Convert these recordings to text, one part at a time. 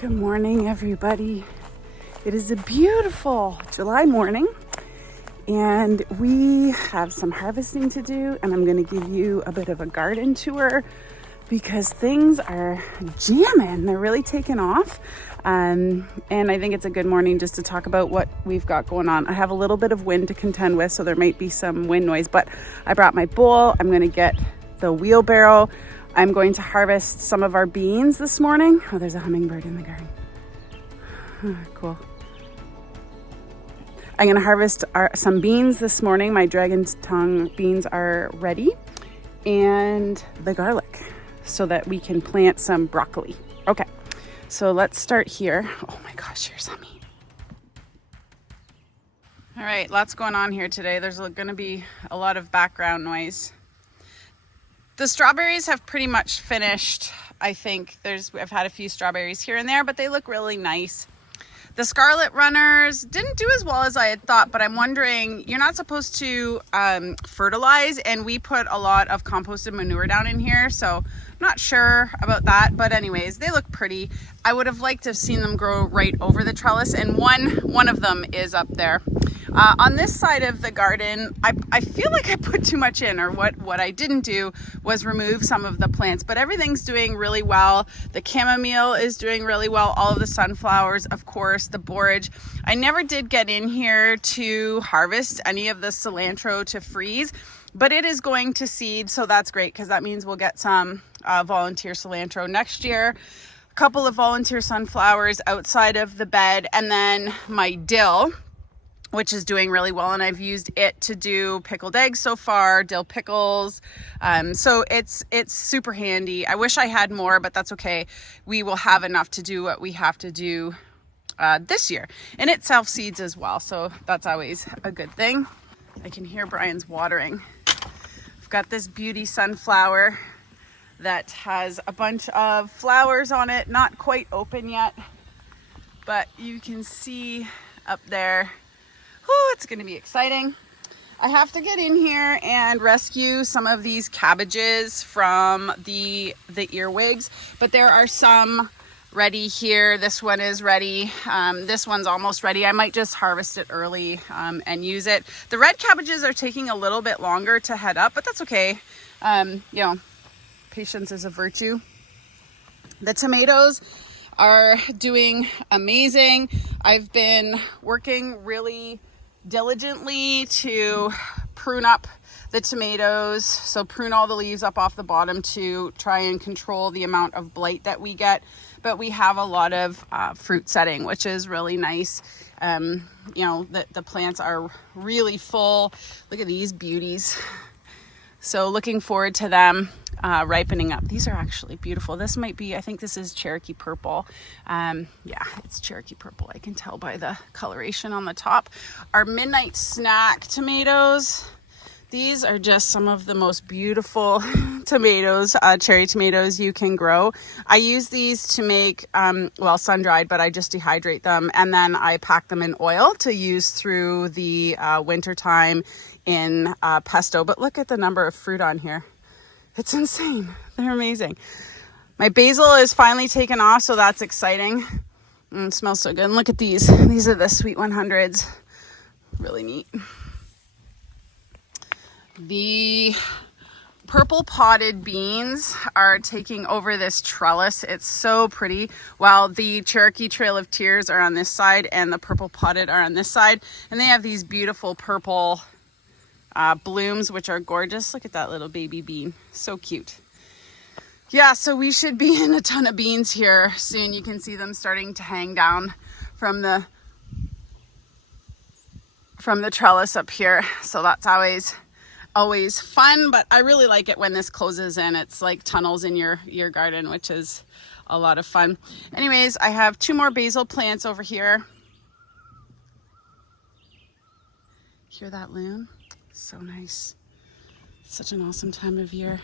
Good morning, everybody. It is a beautiful July morning, and we have some harvesting to do, and I'm going to give you a bit of a garden tour because things are jamming. They're really taking off, and I think it's a good morning just to talk about what we've got going on. I have a little bit of wind to contend with, so there might be some wind noise, but I brought my bowl. I'm going to get the wheelbarrow. I'm going to harvest some of our beans this morning. Oh, there's a hummingbird in the garden. Cool. I'm going to harvest some beans this morning. My dragon's tongue beans are ready, and the garlic so that we can plant some broccoli. Okay, so let's start here. Oh my gosh, here's Hummy. All right, lots going on here today. There's going to be a lot of background noise. The strawberries have pretty much finished. I think I've had a few strawberries here and there, but they look really nice. The scarlet runners didn't do as well as I had thought, but I'm wondering, you're not supposed to fertilize, and we put a lot of composted manure down in here, so I'm not sure about that. But anyways, they look pretty. I would have liked to have seen them grow right over the trellis, and one of them is up there. On this side of the garden, I feel like I put too much in, or what I didn't do was remove some of the plants, but everything's doing really well. The chamomile is doing really well. All of the sunflowers, of course, the borage. I never did get in here to harvest any of the cilantro to freeze, but it is going to seed, so that's great because that means we'll get some volunteer cilantro next year. A couple of volunteer sunflowers outside of the bed, and then my dill, which is doing really well, and I've used it to do pickled eggs so far, dill pickles. So it's super handy. I wish I had more, but that's okay. We will have enough to do what we have to do this year. And it self-seeds as well, so that's always a good thing. I can hear Brian's watering. I've got this beauty sunflower that has a bunch of flowers on it, not quite open yet, but you can see up there. Oh, it's going to be exciting. I have to get in here and rescue some of these cabbages from the earwigs, but there are some ready here. This one is ready. This one's almost ready. I might just harvest it early and use it. The red cabbages are taking a little bit longer to head up, but that's okay. Patience is a virtue. The tomatoes are doing amazing. I've been working really diligently to prune up the tomatoes, so prune all the leaves up off the bottom to try and control the amount of blight that we get. But we have a lot of fruit setting, which is really nice. The plants are really full. Look at these beauties. So looking forward to them ripening up. These are actually beautiful. This might be, I think this is Cherokee purple. Yeah, it's Cherokee purple. I can tell by the coloration on the top. Our midnight snack tomatoes. These are just some of the most beautiful tomatoes, cherry tomatoes you can grow. I use these to make, sun-dried, but I just dehydrate them, and then I pack them in oil to use through the winter time in pesto. But look at the number of fruit on here. It's insane. They're amazing. My basil is finally taken off, so that's exciting. It smells so good. And look at these. These are the Sweet 100s. Really neat. The purple potted beans are taking over this trellis. It's so pretty. While the Cherokee Trail of Tears are on this side and the purple potted are on this side. And they have these beautiful purple blooms, which are gorgeous. Look at that little baby bean. So cute. Yeah, so we should be in a ton of beans here soon. You can see them starting to hang down from the trellis up here. So that's always fun, but I really like it when this closes in. It's like tunnels in your garden, which is a lot of fun. Anyways, I have 2 more basil plants over here. Hear that loon? So nice. Such an awesome time of year.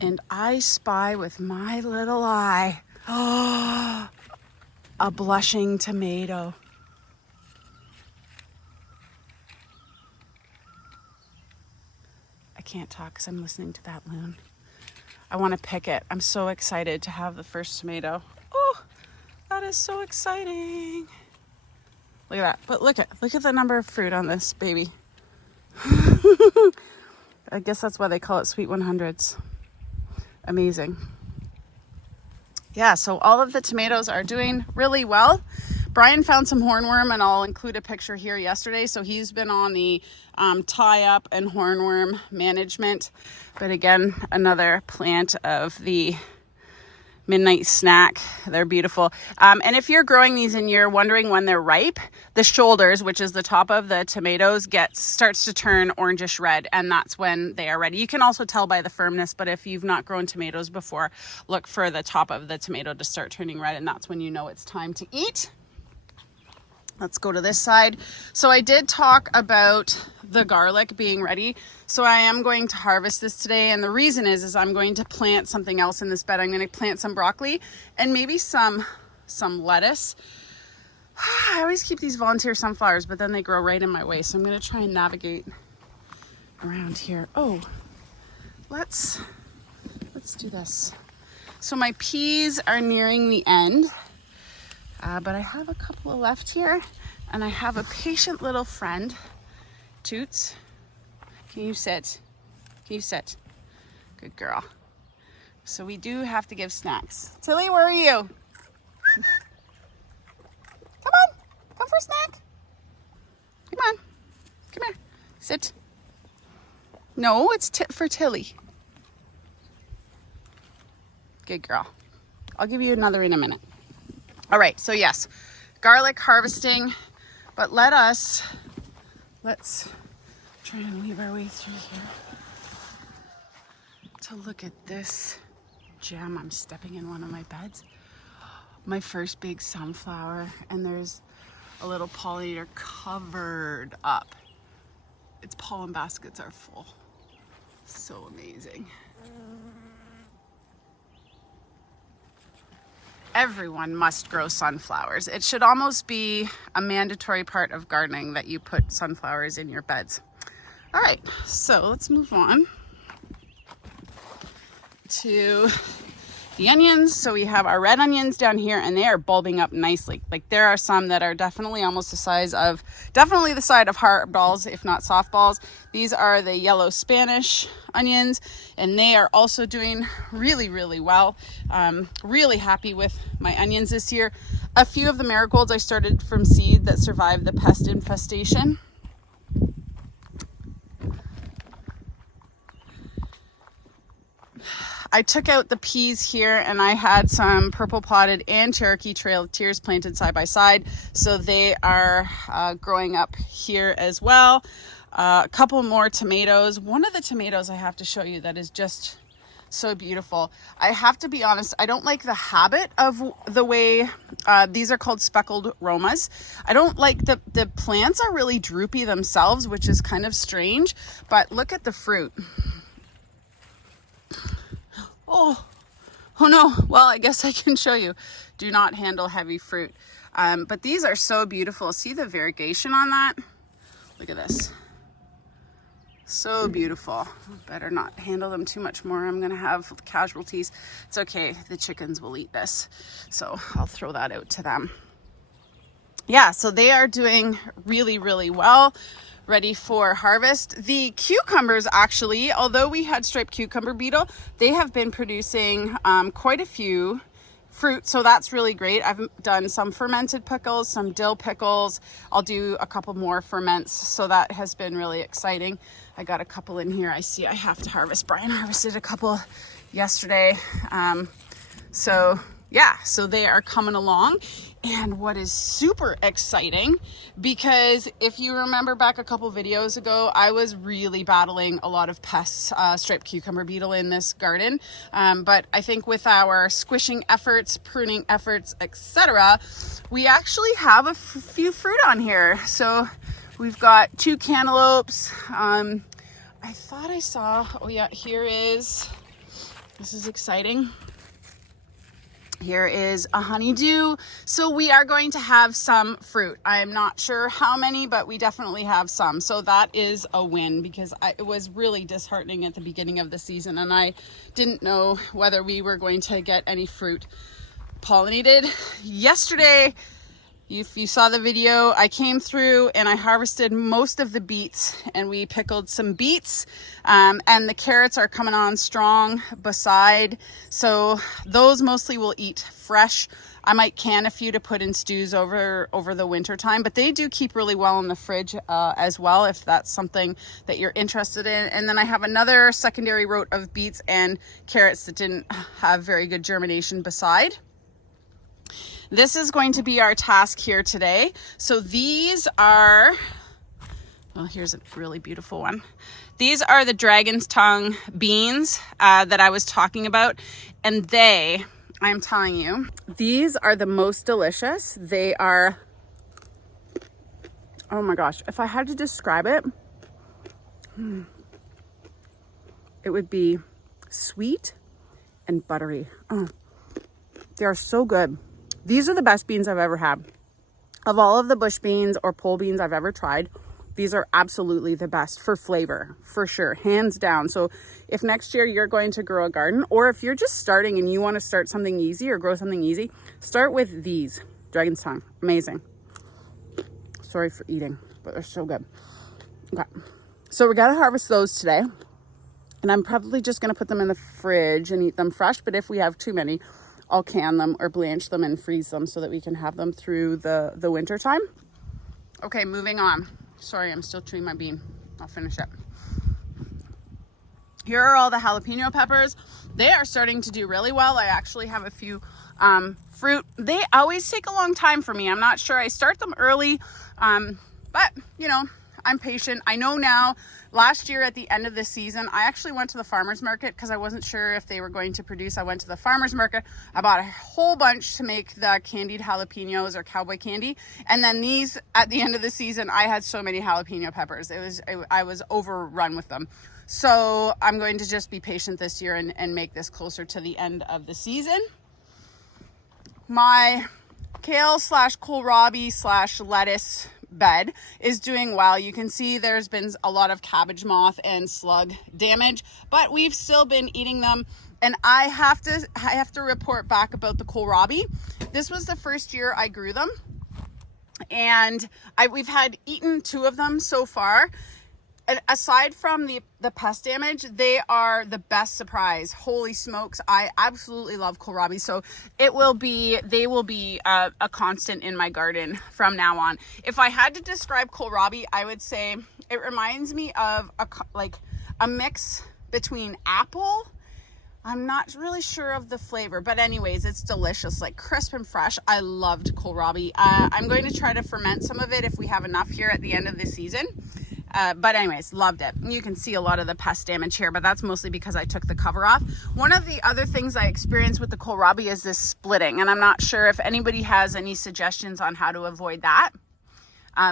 And I spy with my little eye, a blushing tomato. I can't talk because I'm listening to that loon. I want to pick it. I'm so excited to have the first tomato. Oh, That is so exciting. Look at that. But look at the number of fruit on this baby. I guess that's why they call it Sweet 100s. Amazing. Yeah, so all of the tomatoes are doing really well. Brian found some hornworm, and I'll include a picture here yesterday. So he's been on the tie-up and hornworm management. But again, another plant of the midnight snack. They're beautiful. And if you're growing these and you're wondering when they're ripe, the shoulders, which is the top of the tomatoes, starts to turn orangish red, and that's when they are ready. You can also tell by the firmness, but if you've not grown tomatoes before, look for the top of the tomato to start turning red, and that's when you know it's time to eat. Let's go to this side. So I did talk about the garlic being ready. So I am going to harvest this today. And the reason is I'm going to plant something else in this bed. I'm going to plant some broccoli and maybe some lettuce. I always keep these volunteer sunflowers, but then they grow right in my way. So I'm going to try and navigate around here. Oh, let's do this. So my peas are nearing the end. But I have a couple left here, and I have a patient little friend. Toots, can you sit? Can you sit? Good girl. So we do have to give snacks. Tilly, where are you? Come on, come for a snack. Come on, come here, sit. No, it's for Tilly. Good girl. I'll give you another in a minute. All right, so yes, garlic harvesting, but let's try and weave our way through here to look at this gem. I'm stepping in one of my beds. My first big sunflower, and there's a little pollinator covered up. Its pollen baskets are full. So amazing. Everyone must grow sunflowers. It should almost be a mandatory part of gardening that you put sunflowers in your beds. All right, so let's move on to the onions. So we have our red onions down here, and they are bulbing up nicely. Like, there are some that are definitely almost the size of hard balls, if not softballs. These are the yellow Spanish onions, and they are also doing really, really well. Really happy with my onions this year. A few of the marigolds I started from seed that survived the pest infestation. I took out the peas here, and I had some purple potted and Cherokee Trail of Tears planted side by side. So they are growing up here as well. A couple more tomatoes. One of the tomatoes I have to show you that is just so beautiful. I have to be honest, I don't like the habit of the way these are called Speckled Romas. I don't like the plants are really droopy themselves, which is kind of strange, but look at the fruit. Oh no. Well, I guess I can show you. Do not handle heavy fruit. But these are so beautiful. See the variegation on that? Look at this. So beautiful. Better not handle them too much more. I'm going to have casualties. It's okay. The chickens will eat this. So I'll throw that out to them. Yeah, so they are doing really, really well. Ready for harvest. The cucumbers, actually, although we had striped cucumber beetle, they have been producing quite a few fruit, so that's really great. I've done some fermented pickles, some dill pickles. I'll do a couple more ferments, so that has been really exciting. I got a couple in here. I see I have to harvest. Brian harvested a couple yesterday. So they are coming along. And what is super exciting, because if you remember back a couple videos ago, I was really battling a lot of pests, striped cucumber beetle in this garden. But I think with our squishing efforts, pruning efforts, etc., we actually have a few fruit on here. So we've got 2 cantaloupes. I thought I saw, this is exciting. Here is a honeydew. So we are going to have some fruit. I'm not sure how many, but we definitely have some. So that is a win, because it was really disheartening at the beginning of the season, and I didn't know whether we were going to get any fruit pollinated. Yesterday, if you saw the video, I came through and I harvested most of the beets, and we pickled some beets, and the carrots are coming on strong beside. So those mostly we'll eat fresh. I might can a few to put in stews over the winter time, but they do keep really well in the fridge as well, if that's something that you're interested in. And then I have another secondary row of beets and carrots that didn't have very good germination beside. This is going to be our task here today. So these are, well, here's a really beautiful one. These are the dragon's tongue beans that I was talking about. And I'm telling you, these are the most delicious. They are, oh my gosh, if I had to describe it, it would be sweet and buttery. Oh, they are so good. These are the best beans I've ever had. Of all of the bush beans or pole beans I've ever tried, these are absolutely the best for flavor, for sure, hands down. So if next year you're going to grow a garden, or if you're just starting and you want to start something easy or grow something easy, start with these. Dragon's tongue, amazing. Sorry for eating, but they're so good. Okay, so we got to harvest those today. And I'm probably just going to put them in the fridge and eat them fresh. But if we have too many, I'll can them or blanch them and freeze them so that we can have them through the winter time. Okay, moving on. Sorry, I'm still chewing my bean. I'll finish it. Here are all the jalapeno peppers. They are starting to do really well. I actually have a few fruit. They always take a long time for me. I'm not sure. I start them early, but you know, I'm patient. I know now, last year at the end of the season, I actually went to the farmer's market because I wasn't sure if they were going to produce. I went to the farmer's market. I bought a whole bunch to make the candied jalapenos or cowboy candy. And then these, at the end of the season, I had so many jalapeno peppers. I was overrun with them. So I'm going to just be patient this year and make this closer to the end of the season. My kale / kohlrabi / lettuce bed is doing well. You can see there's been a lot of cabbage moth and slug damage, but we've still been eating them. And I have to report back about the kohlrabi. This was the first year I grew them, and we've had eaten 2 of them so far. And aside from the pest damage, they are the best surprise. Holy smokes, I absolutely love kohlrabi. So they will be a constant in my garden from now on. If I had to describe kohlrabi, I would say it reminds me of a mix between apple. I'm not really sure of the flavor, but anyways, it's delicious, like crisp and fresh. I loved kohlrabi. I'm going to try to ferment some of it if we have enough here at the end of the season. But anyways, loved it. You can see a lot of the pest damage here, but that's mostly because I took the cover off. One of the other things I experienced with the kohlrabi is this splitting, and I'm not sure if anybody has any suggestions on how to avoid that.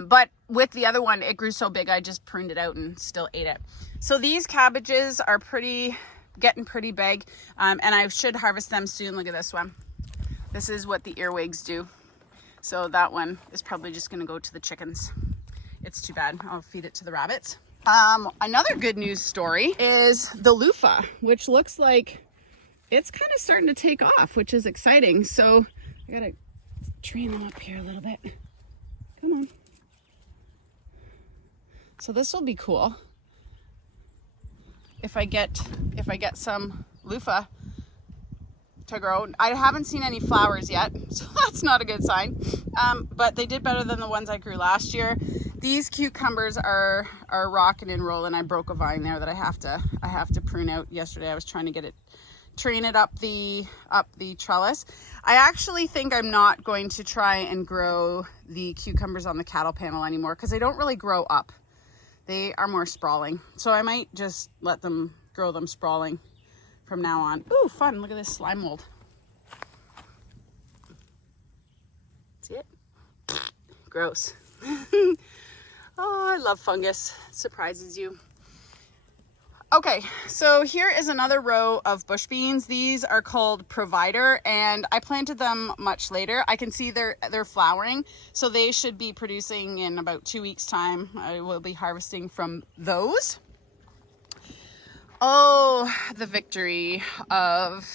But with the other one, it grew so big, I just pruned it out and still ate it. So these cabbages are getting pretty big, and I should harvest them soon. Look at this one. This is what the earwigs do. So that one is probably just going to go to the chickens. It's too bad. I'll feed it to the rabbits. Another good news story is the loofah, which looks like it's kind of starting to take off, which is exciting. So I gotta train them up here a little bit. Come on. So this will be cool. If I get some loofah to grow. I haven't seen any flowers yet, so that's not a good sign. But they did better than the ones I grew last year. These cucumbers are rocking and rolling. I broke a vine there that I have to prune out. Yesterday I was trying to train it up the trellis. I actually think I'm not going to try and grow the cucumbers on the cattle panel anymore because they don't really grow up. They are more sprawling. So I might just let them grow them sprawling from now on. Ooh, fun. Look at this slime mold. See it? Gross. Oh, I love fungus. It surprises you. Okay, so here is another row of bush beans. These are called Provider, and I planted them much later. I can see they're flowering, so they should be producing in about 2 weeks' time. I will be harvesting from those. Oh, the victory of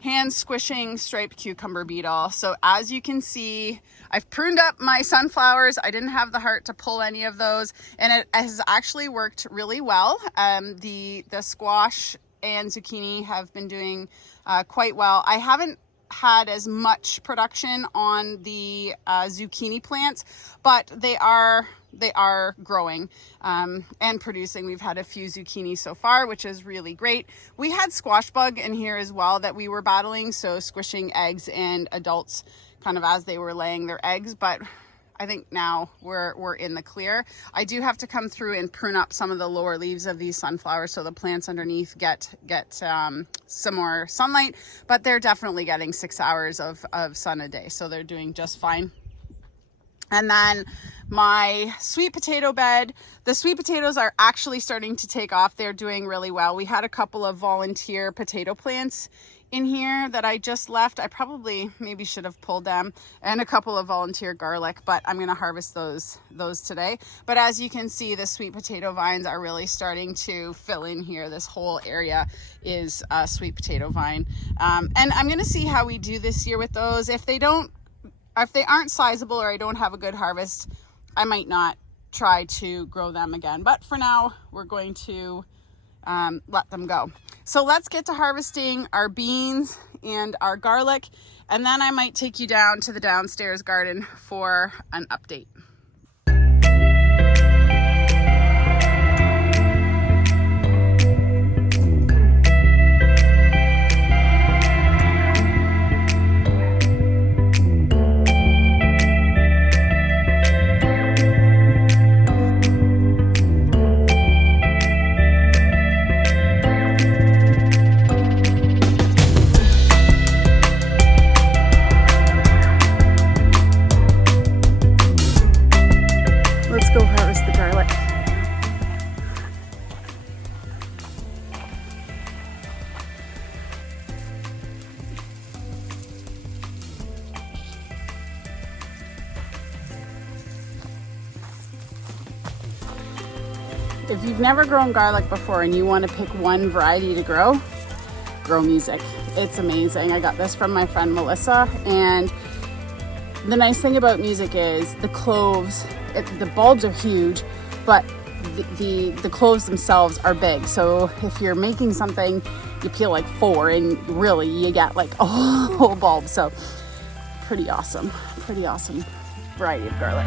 hand squishing striped cucumber beetle. So as you can see, I've pruned up my sunflowers. I didn't have the heart to pull any of those, and it has actually worked really well. The squash and zucchini have been doing quite well. I haven't had as much production on the zucchini plants, but they are growing and producing. We've had a few zucchini so far, which is really great. We had squash bug in here as well that we were battling, so squishing eggs and adults kind of as they were laying their eggs, but I think now we're in the clear. I do have to come through and prune up some of the lower leaves of these sunflowers so the plants underneath get some more sunlight, but they're definitely getting 6 hours of sun a day, so they're doing just fine. And then my sweet potato bed, the sweet potatoes are actually starting to take off. They're doing really well. We had a couple of volunteer potato plants in here that I just left. I probably maybe should have pulled them, and a couple of volunteer garlic, but I'm going to harvest those today. But as you can see, the sweet potato vines are really starting to fill in here. This whole area is a sweet potato vine. And I'm going to see how we do this year with those. If they aren't sizable or I don't have a good harvest, I might not try to grow them again. But for now, we're going to let them go. So let's get to harvesting our beans and our garlic, and then I might take you down to the downstairs garden for an update. If you've never grown garlic before and you want to pick one variety to grow music. It's amazing. I got this from my friend Melissa, and the nice thing about music is the cloves, the bulbs are huge, but the cloves themselves are big. So if you're making something, you peel like 4 and really you get like a whole bulb. So pretty awesome variety of garlic.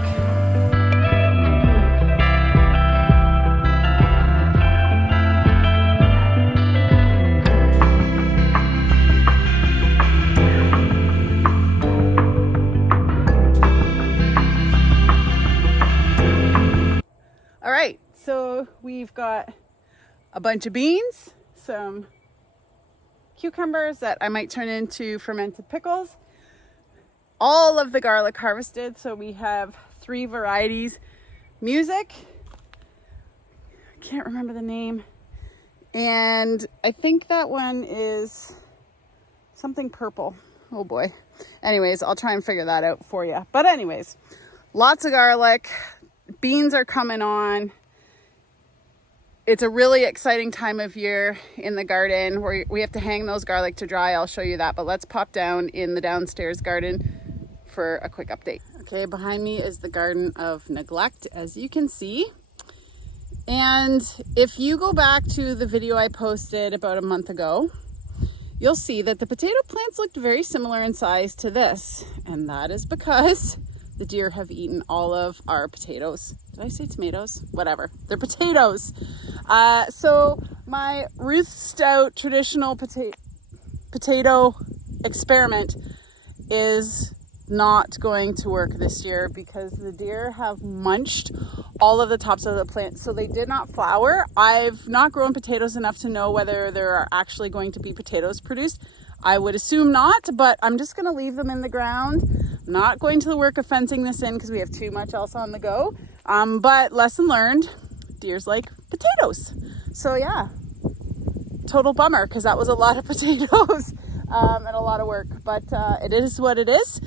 So we've got a bunch of beans, some cucumbers that I might turn into fermented pickles, all of the garlic harvested. So we have 3 varieties. Music, I can't remember the name, and I think that one is something purple. Oh boy. Anyways, I'll try and figure that out for you. But anyways, lots of garlic. Beans are coming on. It's a really exciting time of year in the garden where we have to hang those garlic to dry. I'll show you that, but let's pop down in the downstairs garden for a quick update. Okay, behind me is the Garden of Neglect, as you can see. And if you go back to the video I posted about a month ago, you'll see that the potato plants looked very similar in size to this. And that is because the deer have eaten all of our potatoes. Did I say tomatoes? Whatever. They're potatoes. So my Ruth Stout traditional potato experiment is not going to work this year because the deer have munched all of the tops of the plants, so they did not flower. I've not grown potatoes enough to know whether there are actually going to be potatoes produced. I would assume not, but I'm just going to leave them in the ground. I'm not going to the work of fencing this in because we have too much else on the go. But lesson learned, deers like potatoes. So yeah, total bummer because that was a lot of potatoes and a lot of work, but it is what it is.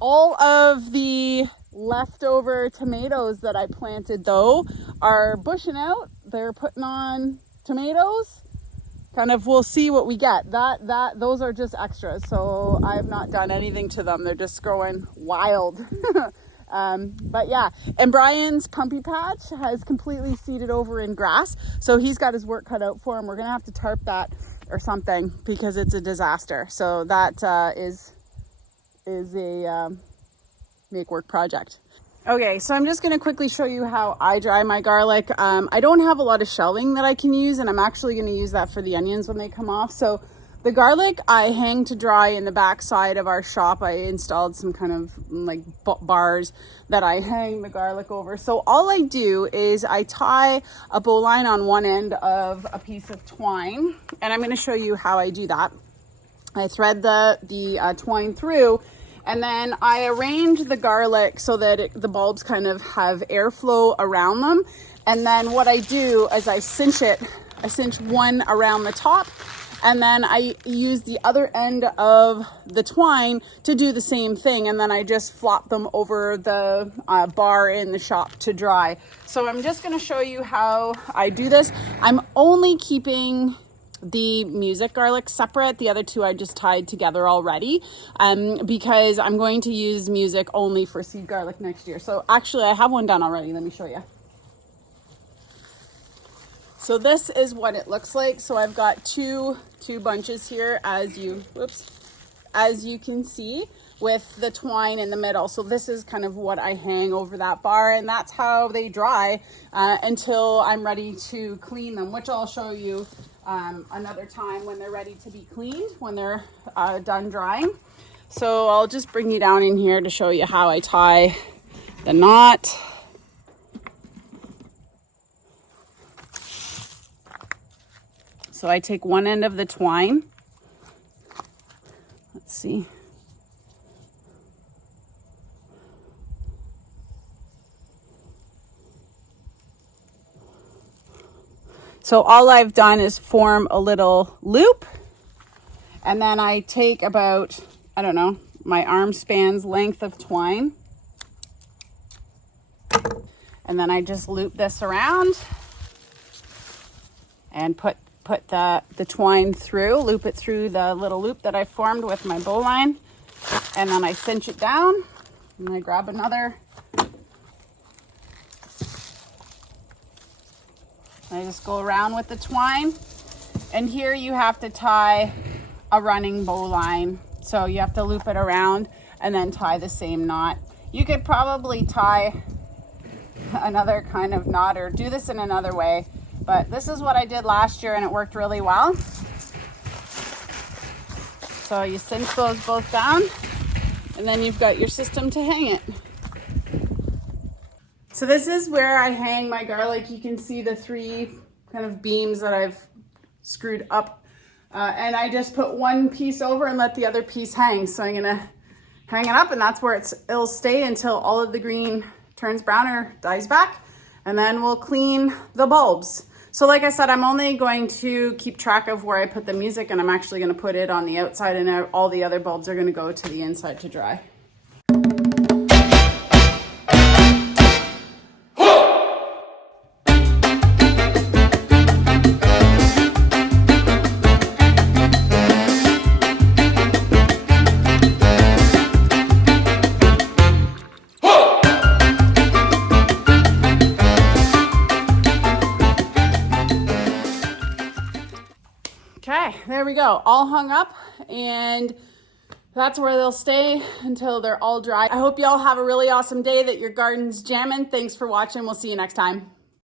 All of the leftover tomatoes that I planted though are bushing out. They're putting on tomatoes. kind of, we'll see what we get. Those are just extras, so I have not done anything to them. They're just growing wild. But yeah, and Brian's pumpy patch has completely seeded over in grass, so he's got his work cut out for him. We're gonna have to tarp that or something because it's a disaster. So that is a make work project. Okay, so I'm just going to quickly show you how I dry my garlic. I don't have a lot of shelving that I can use, and I'm actually going to use that for the onions when they come off. So the garlic I hang to dry in the back side of our shop. I installed some kind of like bars that I hang the garlic over. So all I do is I tie a bowline on one end of a piece of twine, and I'm going to show you how I do that. I thread the twine through, and then I arrange the garlic so that the bulbs kind of have airflow around them. And then what I do is I cinch one around the top, and then I use the other end of the twine to do the same thing. And then I just flop them over the bar in the shop to dry. So I'm just gonna show you how I do this. I'm only keeping the music garlic separate. The other two I just tied together already, because I'm going to use music only for seed garlic next year. So actually I have one done already. Let me show you. So this is what it looks like. So I've got two bunches here, as you can see, with the twine in the middle. So this is kind of what I hang over that bar, and that's how they dry until I'm ready to clean them, which I'll show you another time when they're ready to be cleaned, when they're done drying. So I'll just bring you down in here to show you how I tie the knot. So I take one end of the twine. Let's see. So all I've done is form a little loop, and then I take about, I don't know, my arm span's length of twine, and then I just loop this around and put the twine through, loop it through the little loop that I formed with my bowline, and then I cinch it down, and I grab another. I just go around with the twine, and here you have to tie a running bowline. So you have to loop it around and then tie the same knot. You could probably tie another kind of knot or do this in another way, but this is what I did last year and it worked really well. So you cinch those both down, and then you've got your system to hang it. So this is where I hang my garlic. You can see the three kind of beams that I've screwed up. And I just put one piece over and let the other piece hang. So I'm gonna hang it up, and that's where it'll stay until all of the green turns brown or dies back. And then we'll clean the bulbs. So like I said, I'm only going to keep track of where I put the music, and I'm actually gonna put it on the outside, and all the other bulbs are gonna go to the inside to dry. Okay, there we go, all hung up, and that's where they'll stay until they're all dry. I hope you all have a really awesome day, that your garden's jamming. Thanks for watching. We'll see you next time.